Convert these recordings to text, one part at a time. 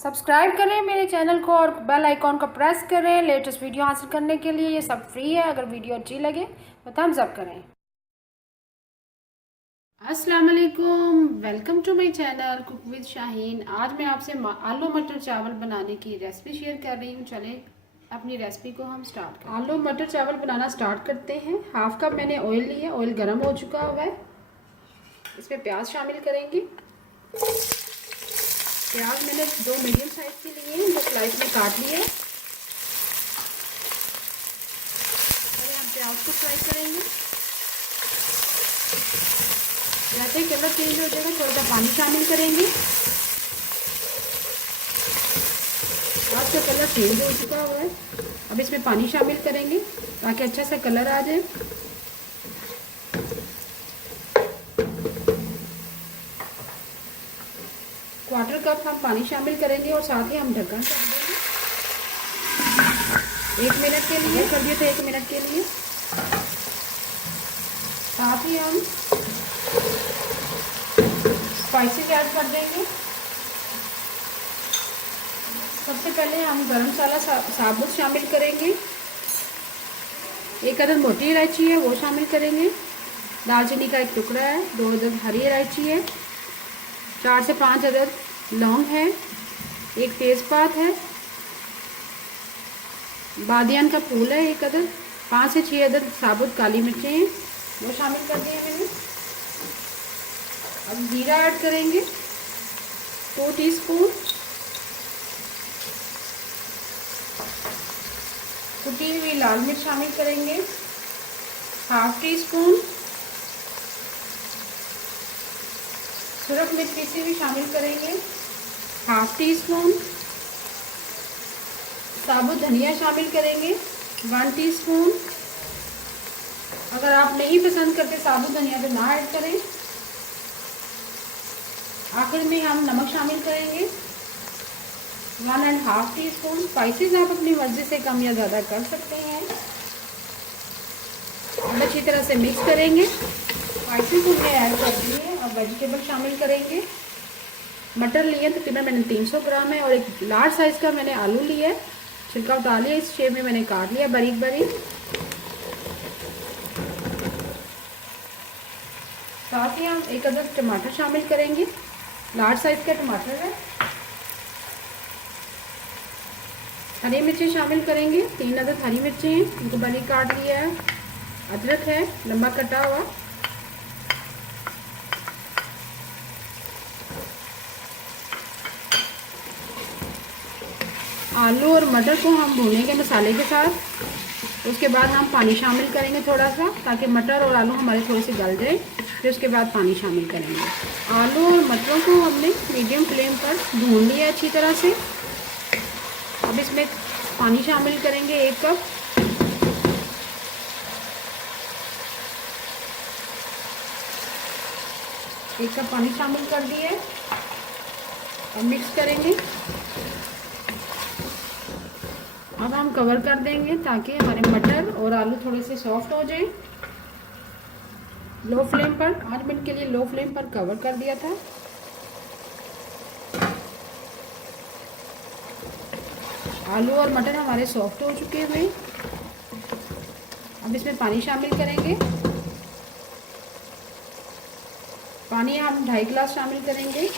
Subscribe करें मेरे channel को और बेल आइकॉन को प्रेस करें लेटेस्ट वीडियो हासिल करने के लिए। ये सब फ्री है। अगर वीडियो अच्छी लगे तो थम्स अप करें। अस्सलाम वालेकुम, welcome to my channel cook with Shaheen. आज मैं आपसे आलू मटर चावल बनाने की रेसिपी शेयर कर रही हूँ। चलें अपनी रेसिपी को हम स्टार्ट करें। आलू मटर चावल बनाना स्टार्ट करते हैं। हाफ कप मैंने ऑयल लिया, ऑयल गर्म हो चुका हुआ है। इसमें प्याज शामिल करेंगे। प्याज मैंने 2 मीडियम साइज के लिए जो स्लाइस में काट लिए। पहले हम प्याज को फ्राई करेंगे। जैसे ही कलर चेंज हो जाएगा थोड़ा सा पानी शामिल करेंगे। प्याज का कलर चेंज हो चुका हुआ है। अब इसमें पानी शामिल करेंगे ताकि अच्छा सा कलर आ जाए। क्वार्टर कप हम पानी शामिल करेंगे और साथ ही हम ढक्कन कर देंगे 1 मिनट के लिए। कर दिए थे 1 मिनट के लिए। साथ ही हम स्पाइसेस ऐड कर देंगे। सबसे पहले हम गरम मसाला साबुत शामिल करेंगे। 1 अदद मोटी इलायची है वो शामिल करेंगे। दालचीनी का 1 टुकड़ा है। 2 अदद हरी इलायची है। 4 से 5 अदद लौंग है। 1 तेज़पात है। बादियान का फूल है 1 अदद। 5 से 6 अदद साबुत काली मिर्चें हैं वो शामिल कर दिए मैंने। अब जीरा ऐड करेंगे 2 टीस्पून। कुटी हुई लाल मिर्च शामिल करेंगे 1/2 टीस्पून। सुरख मिर्च पीसी हुई शामिल करेंगे 1/2 टीस्पून। साबुत धनिया शामिल करेंगे 1 टीस्पून। अगर आप नहीं पसंद करते साबुत धनिया तो ना ऐड करें। आखिर में हम नमक शामिल करेंगे 1.5 टीस्पून। स्पाइसेस आप अपनी मर्जी से कम या ज़्यादा कर सकते हैं। अब अच्छी तरह से मिक्स करेंगे। स्पाइसेस हमने ऐड कर दिए। अब वेजिटेबल शामिल करेंगे। मटर लिए तकरीबन मैंने 300 ग्राम है और एक लार्ज साइज़ का मैंने आलू लिया है। छिलका उतार लिया, इस शेप में मैंने काट लिया बारीक बारीक। साथ ही हम 1 अदद टमाटर शामिल करेंगे। लार्ज साइज का टमाटर है। हरी मिर्चें शामिल करेंगे 3 अदद हरी मिर्चें हैं, इनको बारीक काट लिया है। अदरक है लंबा कटा हुआ। आलू और मटर को हम भूनेंगे मसाले के साथ। उसके बाद हम पानी शामिल करेंगे थोड़ा सा ताकि मटर और आलू हमारे थोड़े से गल जाए। फिर उसके बाद पानी शामिल करेंगे। आलू और मटरों को हमने मीडियम फ्लेम पर भून लिया अच्छी तरह से। अब इसमें पानी शामिल करेंगे 1 कप। एक कप पानी शामिल कर दिए। अब मिक्स करेंगे। अब हम कवर कर देंगे ताकि हमारे मटर और आलू थोड़े से सॉफ्ट हो जाए। लो फ्लेम पर 5 मिनट के लिए लो फ्लेम पर कवर कर दिया था। आलू और मटर हमारे सॉफ्ट हो चुके हुए। अब इसमें पानी शामिल करेंगे। पानी हम 2.5 गिलास शामिल करेंगे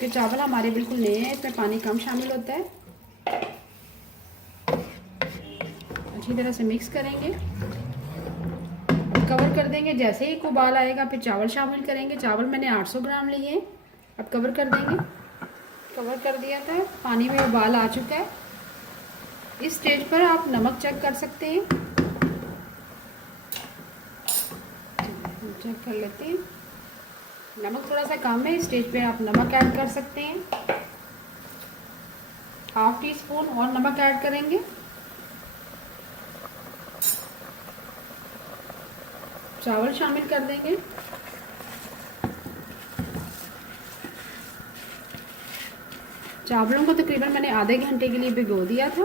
कि चावल हमारे बिल्कुल नए हैं, इसमें पानी कम शामिल होता है। अच्छी तरह से मिक्स करेंगे। कवर कर देंगे। जैसे ही उबाल आएगा फिर चावल शामिल करेंगे। चावल मैंने 800 ग्राम लिए हैं। अब कवर कर देंगे। कवर कर दिया था। पानी में उबाल आ चुका है। इस स्टेज पर आप नमक चेक कर सकते हैं। चेक कर लेते हैं। नमक थोड़ा सा कम है। इस स्टेज पे आप नमक ऐड कर सकते हैं। 1/2 टीस्पून और नमक ऐड करेंगे। चावल शामिल कर देंगे। चावलों को तकरीबन मैंने आधे घंटे के लिए भिगो दिया था।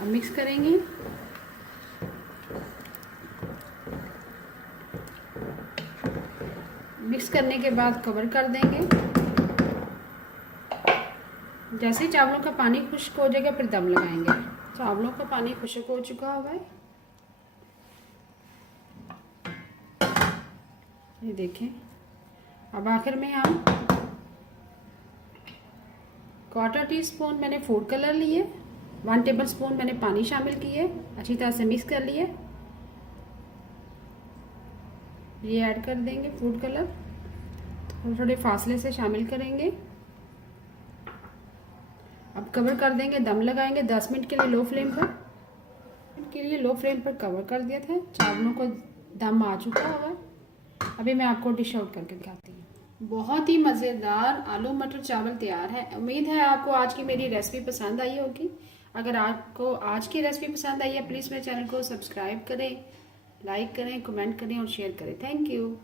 अब मिक्स करेंगे। मिक्स करने के बाद कवर कर देंगे। जैसे ही चावलों का पानी खुश्क हो जाएगा फिर दम लगाएंगे। चावलों का पानी खुश्क हो चुका हुआ है, ये देखें। अब आखिर में हम 1/4 टीस्पून मैंने फूड कलर लिए, 1 टेबलस्पून मैंने पानी शामिल किए, अच्छी तरह से मिक्स कर लिए। ये ऐड कर देंगे फूड कलर, थोड़े थोड़े फासले से शामिल करेंगे। अब कवर कर देंगे, दम लगाएंगे 10 मिनट के लिए लो फ्लेम पर कवर कर दिया था। चावलों को दम आ चुका होगा। अभी मैं आपको डिश आउट करके दिखाती हूँ। बहुत ही मज़ेदार आलू मटर चावल तैयार है। उम्मीद है आपको आज की मेरी रेसिपी पसंद आई होगी। अगर आपको आज की रेसिपी पसंद आई है प्लीज़ मेरे चैनल को सब्सक्राइब करें, लाइक करें, कमेंट करें और शेयर करें। Thank you.